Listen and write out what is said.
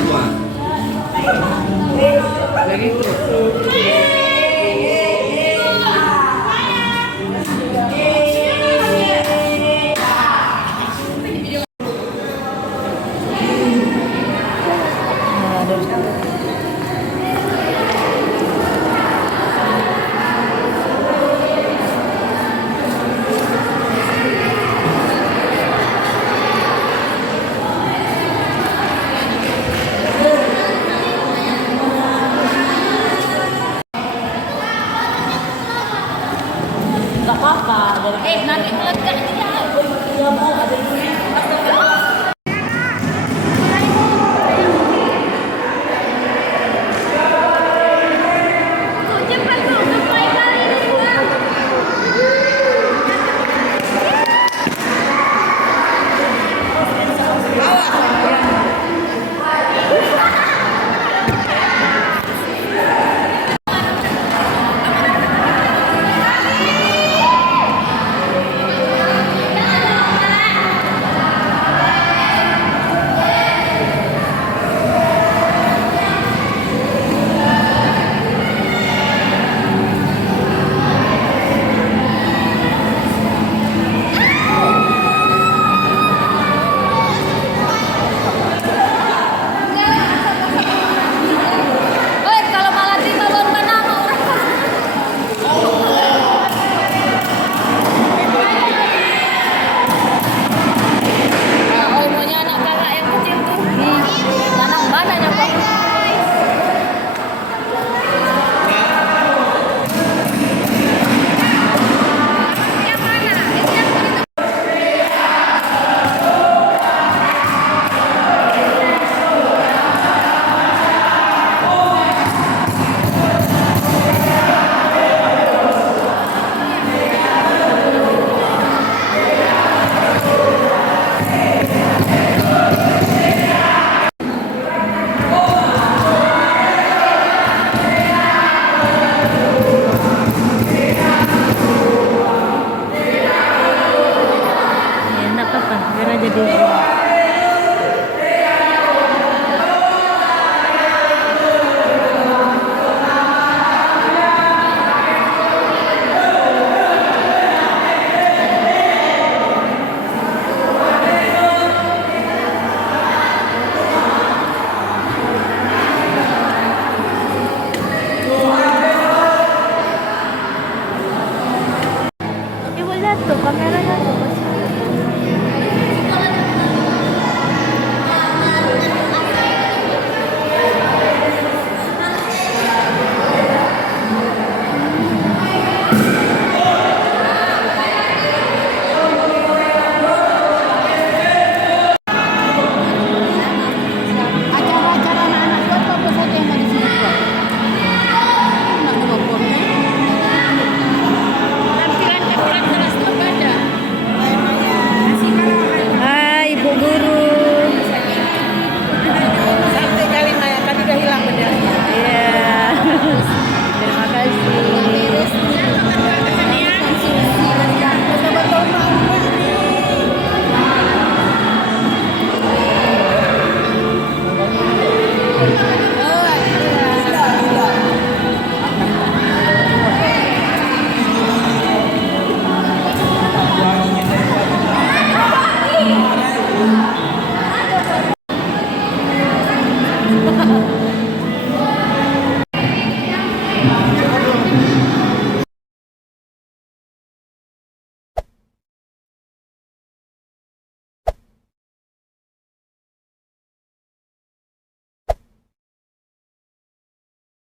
semua. Dari itu. Gak apa-apa. Nanti meledak dia. Iya bu, ada ini. Tuh kameranya tuh pas. Acara-acara anak-anak buat apa saja yang ada di sini buat? Nak bawa formnya. Tampilan kekurangan kelas lembaga. Hai Bu Guru. Sampai kali Maya tadi udah hilang bendanya. Iya. Terima kasih. Betul-betul